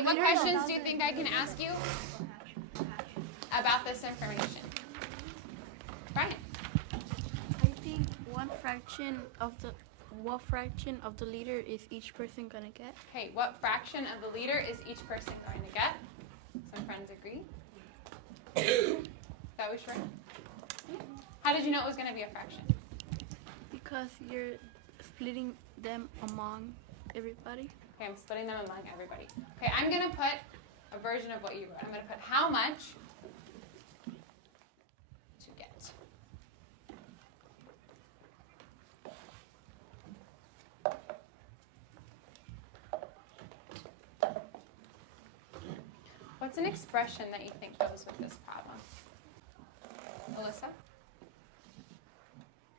Okay, what questions do you think I can ask you about this information? Brian. I think what fraction of the liter is each person gonna get? Okay, what fraction of the liter is each person going to get? Some friends agree. Is that what you're? How did you know it was going to be a fraction? Because you're splitting them among everybody. Okay, I'm splitting them among everybody. Okay, I'm going to put a version of what you wrote. I'm going to put how much to get. What's an expression that you think goes with this problem? Alyssa?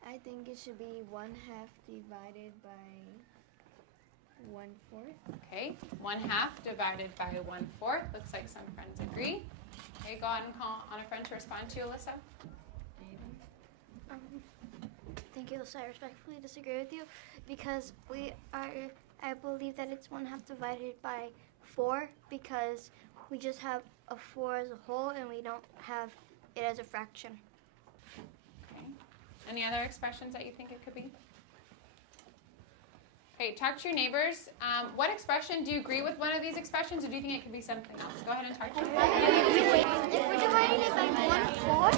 I think it should be 1/2 divided by 1/4. Okay, 1/2 divided by 1/4. Looks like some friends agree. Okay, go ahead and call on a friend to respond to you, Alyssa. Thank you, Alyssa. I respectfully disagree with you because I believe that it's 1/2 divided by 4 because we just have a 4 as a whole and we don't have it as a fraction. Okay. Any other expressions that you think it could be? Okay, talk to your neighbors. What expression, do you agree with one of these expressions or do you think it could be something else? Go ahead and talk to your neighbors. If we're dividing it by 1/4,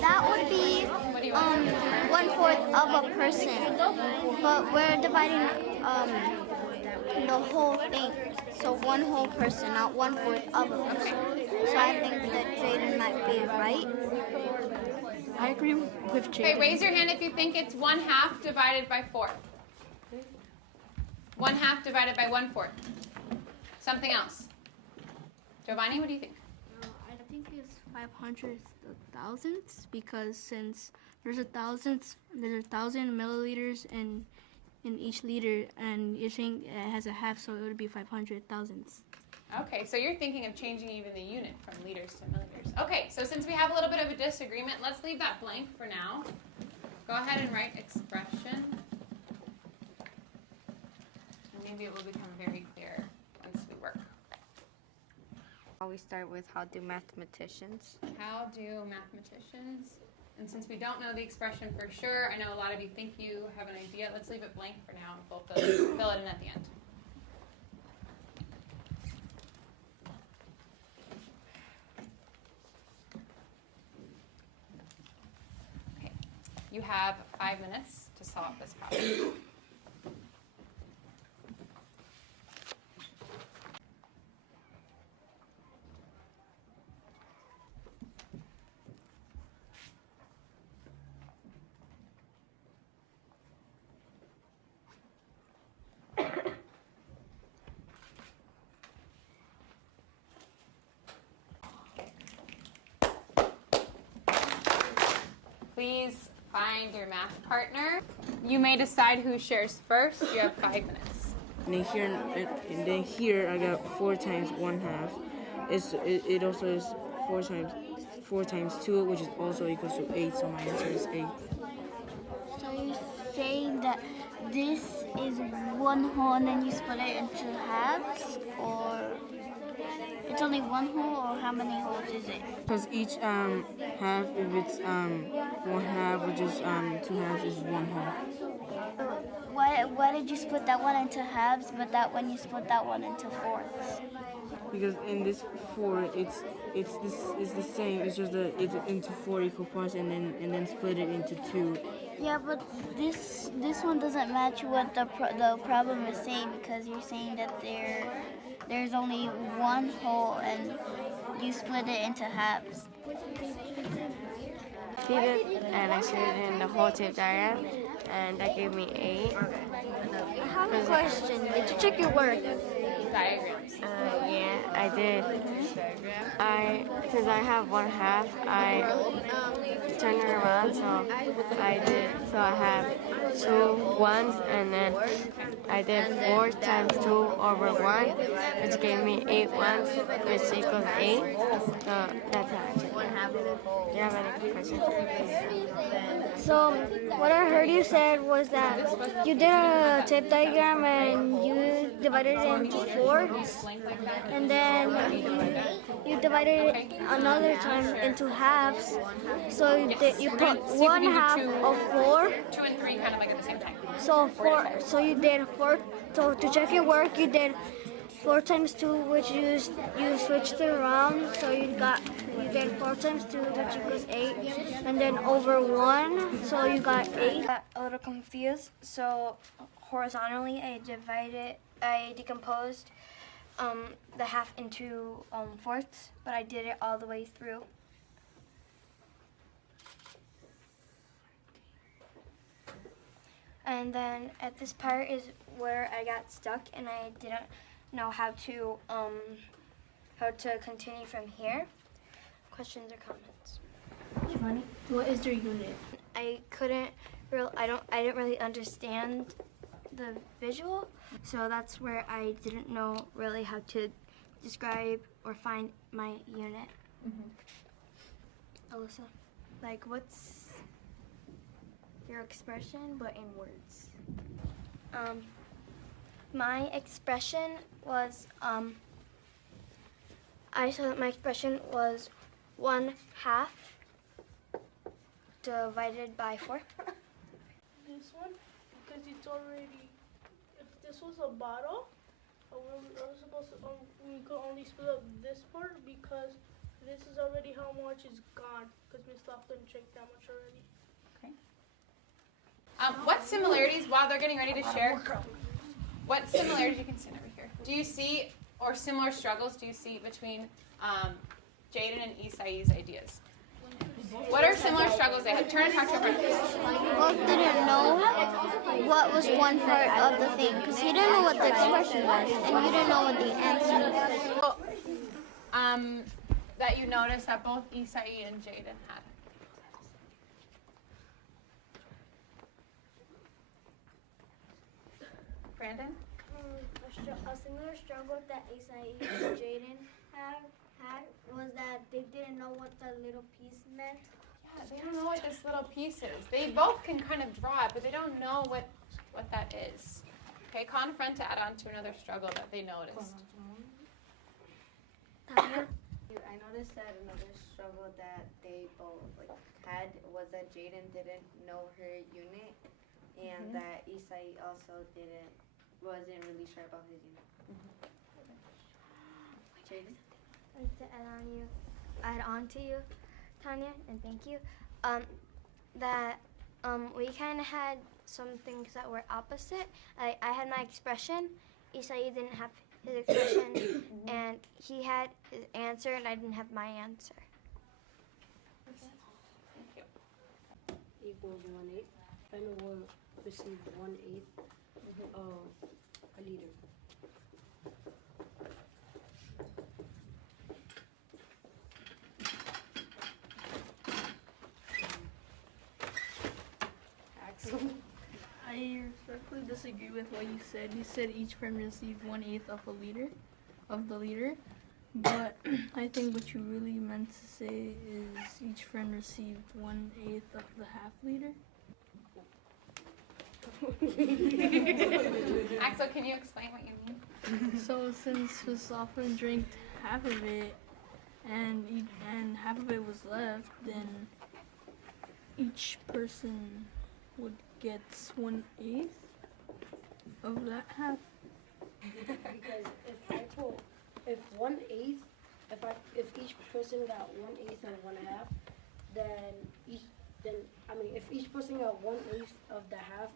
that would be 1/4 of a person. But we're dividing the whole thing. So one whole person, not 1/4 of a person. So I think that Jaden might be right. I agree with Jaden. Okay, raise your hand if you think it's 1/2 divided by 4. 1/2 divided by 1/4. Something else. Giovanni, what do you think? I think it's 500 thousandths because since there's a 1,000 milliliters in each liter, and you're saying it has a half, so it would be 500 thousandths. Okay, so you're thinking of changing even the unit from liters to milliliters. Okay, so since we have a little bit of a disagreement, let's leave that blank for now. Go ahead and write expression. And maybe it will become very clear once we work. We start with how do mathematicians? How do mathematicians? And since we don't know the expression for sure, I know a lot of you think you have an idea. Let's leave it blank for now and we'll fill it in at the end. Okay, you have 5 minutes to solve this problem. Please find your math partner. You may decide who shares first. You have 5 minutes. And then here I got 4 times 1/2. It also is 4 times 2, which is also equals to 8. So my answer is 8. So you're saying that this is one whole and then you split it into halves, or it's only one whole, or how many wholes is it? Because each half, if it's 1/2, which is 2 halves, is 1 whole. Why did you split that one into halves, but that when you split that one into fourths? Because in this 4, it's the same. It's just that it's into 4 equal parts, and then split it into 2. Yeah, but this one doesn't match what the problem is saying, because you're saying that there's only one whole and you split it into halves. Did it, and I showed it in the whole tape diagram, and that gave me 8. I have a question. Did you check your work? Diagrams. Yeah, I did. Since I have 1/2, I turned it around, so I did. So I have 2 ones, and then I did 4 times 2 over 1, which gave me 8 ones, which equals 8. So that's how I did it. Do you have any questions? So what I heard you said was that you did a tape diagram and you divided it into 4 fourths, and then you divide it another time into halves. So you put one half of 4. 2 and 3 kind of like at the same time. So 4. So you did 4. So to check your work, you did 4 times 2, which you switched it around. So you did 4 times 2, which equals 8, and then over 1. So you got 8. Got a little confused. So horizontally, I decomposed the half into fourths, but I did it all the way through. And then at this part is where I got stuck, and I didn't know how to continue from here. Questions or comments? What is your unit? I didn't really understand the visual, so that's where I didn't know really how to describe or find my unit. Alyssa, like what's your expression but in words? My expression was my expression was 1/2 divided by 4. This one, because it's already, if this was a bottle, we're supposed to, we could only split up this part because this is already how much is gone, because Miss Laughlin checked that much already. What similarities, while they're getting ready to share, what similarities, you can stand over here, do you see, or similar struggles do you see between Jaden and Isai's ideas? What are similar struggles they had? Turn and talk to a friend. Both didn't know what was one part of the thing, because he didn't know what the expression was, and you didn't know what the answer was. That you noticed that both Isai and Jaden had. Brandon? A similar struggle that Isai and Jaden had was that they didn't know what the little piece meant. Yeah, they don't know what this little piece is. They both can kind of draw it, but they don't know what that is. Okay, call a friend to add on to another struggle that they noticed. I noticed that another struggle that they both had was that Jaden didn't know her unit, and that Isai also wasn't really sure about his unit. Jaden? I'd like to add on to you, Tanya, and thank you. That we kind of had some things that were opposite. I had my expression. Isai didn't have his expression, and he had his answer, and I didn't have my answer. Equals 1/8. And will receive 1/8 of a liter. I respectfully disagree with what you said. You said each friend received 1/8 of the liter, but I think what you really meant to say is each friend received 1/8 of the half liter. Axel, can you explain what you mean? So since Miss Laughlin drank half of it, and half of it was left, then each person would get 1/8 of that half. Because if each person got 1/8 and 1/2, then if each person got 1/8 of the half,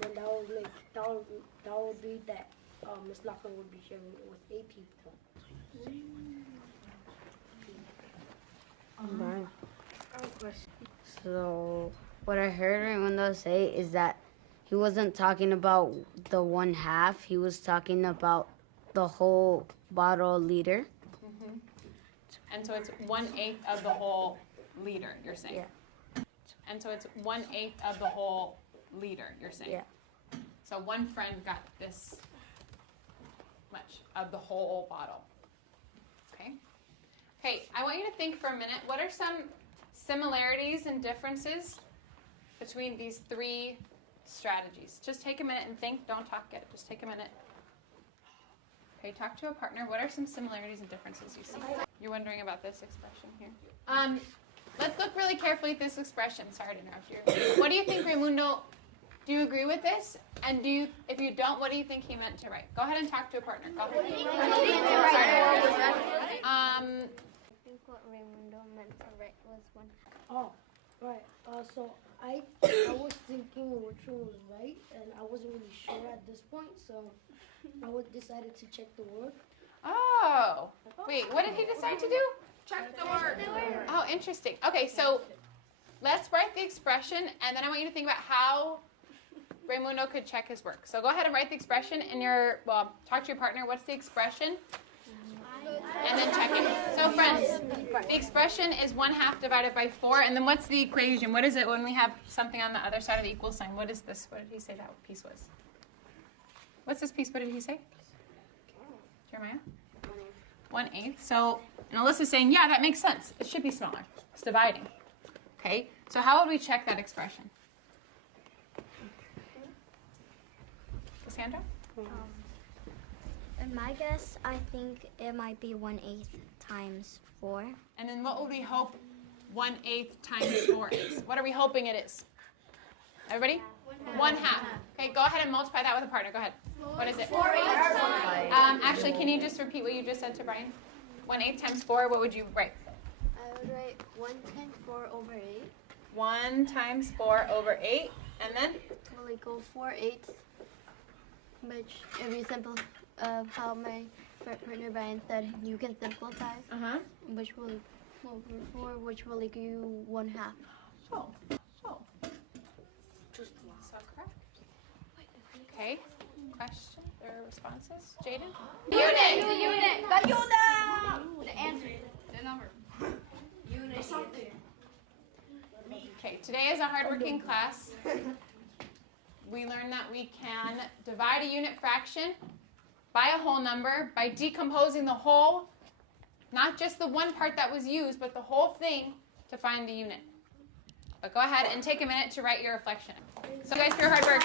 then that would be that Miss Laughlin would be sharing it with 8 people. So what I heard Raimundo say is that he wasn't talking about the 1/2. He was talking about the whole bottle liter. And so it's 1/8 of the whole liter, you're saying? Yeah. And so it's 1/8 of the whole liter, you're saying? Yeah. So one friend got this much of the whole bottle. Okay? Okay, I want you to think for a minute, what are some similarities and differences between these 3 strategies? Just take a minute and think. Don't talk yet. Just take a minute. Okay, talk to a partner. What are some similarities and differences you see? You're wondering about this expression here. Let's look really carefully at this expression. Sorry to interrupt you. What do you think, Raimundo? Do you agree with this? And if you don't, what do you think he meant to write? Go ahead and talk to a partner. Go ahead. I think what Raimundo meant to write was 1 half. Oh, right. So I was thinking which one was right, and I wasn't really sure at this point, so I decided to check the word. Oh, wait, what did he decide to do? Check the word. Oh, interesting. Okay, so let's write the expression, and then I want you to think about how Raimundo could check his work. So go ahead and write the expression in talk to your partner. What's the expression? And then check it. So friends, the expression is 1/2 divided by 4, and then what's the equation? What is it when we have something on the other side of the equal sign? What is this? What did he say that piece was? What's this piece? What did he say? Jeremiah? 1/8. So Alyssa's saying, yeah, that makes sense. It should be smaller. It's dividing. Okay, so how would we check that expression? Cassandra? In my guess, I think it might be 1/8 times 4. And then what would we hope 1/8 times 4 is? What are we hoping it is? Everybody? 1/2. Okay, go ahead and multiply that with a partner. Go ahead. What is it? 4/8. Actually, can you just repeat what you just said to Brian? 1/8 times 4, what would you write? I would write 1 times 4 over 8. 1 times 4 over 8. And then? Will equal 4/8, which if you how my partner Brian said, you can simplify, which will over 4, which will equal you 1/2. So correct. Okay, questions or responses? Jaden? Unit! The answer. The number. Okay, today is a hardworking class. We learned that we can divide a unit fraction by a whole number by decomposing the whole, not just the one part that was used, but the whole thing to find the unit. But go ahead and take a minute to write your reflection. So guys, for your hard work.